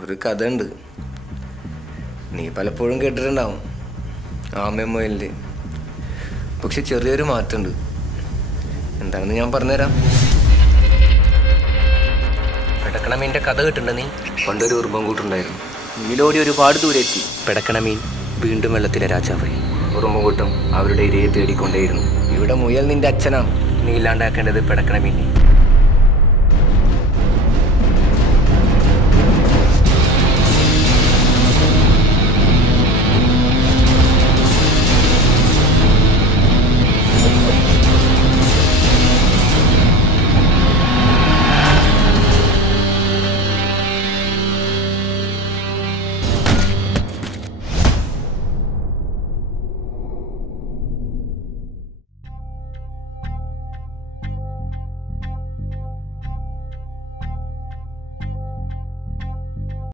ഒരു കഥ ഉണ്ട്. നീ പലപ്പോഴും കേട്ടിട്ടുണ്ടാവും ആമയും മുയലിൻ്റെ. പക്ഷെ ചെറിയൊരു മാറ്റമുണ്ട്. എന്താണെന്ന് ഞാൻ പറഞ്ഞുതരാം. പെടക്കണ മീൻ്റെ കഥ കേട്ടിട്ടുണ്ട് നീ? പണ്ടൊരു ഉറുമ്പൻ കൂട്ടുണ്ടായിരുന്നു. മീലോടി ഒരുപാട് ദൂരെ എത്തി. പെടക്കണ മീൻ വീണ്ടും വെള്ളത്തിലെ രാജാവായി. ഉറുമ്പൻ കൂട്ടം അവരുടെ ഇരയെ തേടിക്കൊണ്ടേയിരുന്നു. ഇവിടെ മുയൽ നിന്റെ അച്ഛനാണ്. നീ ഇല്ലാണ്ടാക്കേണ്ടത് പെടക്കണ മീനെ.